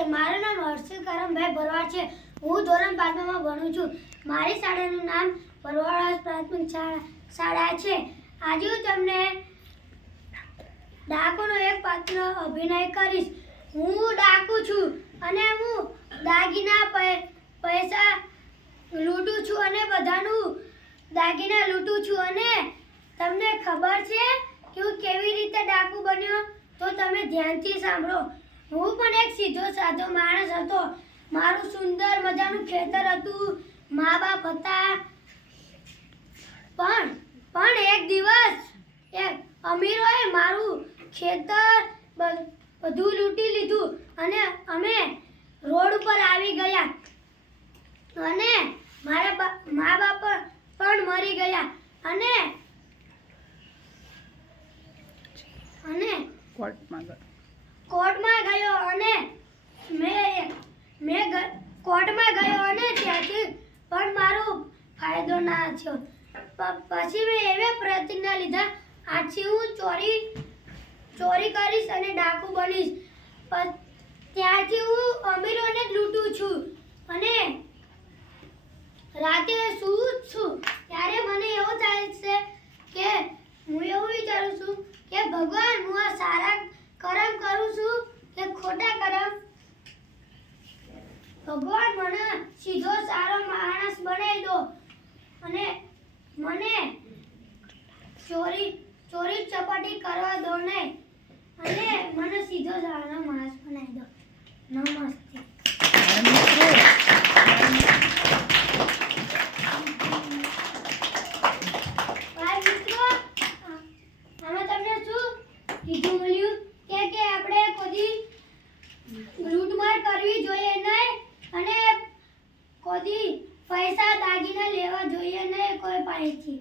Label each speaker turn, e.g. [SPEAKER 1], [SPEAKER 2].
[SPEAKER 1] નમસ્તે મારું નામ હર્ષિલ કરમભાઈ ભરવાડ છે. હું ધોરણ બારમામાં ભણું છું. મારી શાળાનું નામ ભરવાડ પ્રાથમિક શાળા છે. આજે હું તમને ડાકુનો એક પાત્ર અભિનય કરીશ. હું ડાકુ છું અને હું દાગીના પૈસા લૂંટું છું અને બધાનું દાગીના લૂંટું છું. અને તમને ખબર છે કે હું કેવી રીતે ડાકુ બન્યો? તો તમે ધ્યાનથી સાંભળો. હું પણ એક સીધો સાધો માણસ હતો. મારું સુંદર મજાનું ખેતર હતું. મા બાપ હતા. પણ પણ એક દિવસ એક અમીરોએ મારું ખેતર બધું લૂંટી લીધું અને અમે રોડ પર આવી ગયા. અને મારા મા બાપ પણ મરી ગયા. અને અને
[SPEAKER 2] કોર્ટમાં ગયો
[SPEAKER 1] અને મેં મેં ગ- કોર્ટમાં ગયો અને ત્યાંથી પણ મારો પ- પછી મેં એવી પ્રતિજ્ઞા લીધા. આજથી હું ચોરી ચોરી કરીશ અને ડાકુ બનીશ. ત્યારથી હું અમીરોને લૂંટું છું. અને રાતે સૂવું છું. ત્યારે મને એવું થાય છે કે હું એવું વિચારું છું કે ભગવાન, હું આ સારા કરમ કરું છું કે ખોટા કરમ? ભગવાન મને સીધો સારો માણસ બનાવી દો. અને મને ચોરી ચોરી ચપાટી કરવા દો નહીં. અને મને સીધો સારો માણસ બનાવી દો. નમસ્તે. કીધું મળ્યું? કે કે આપણે કોઈ হয়েছে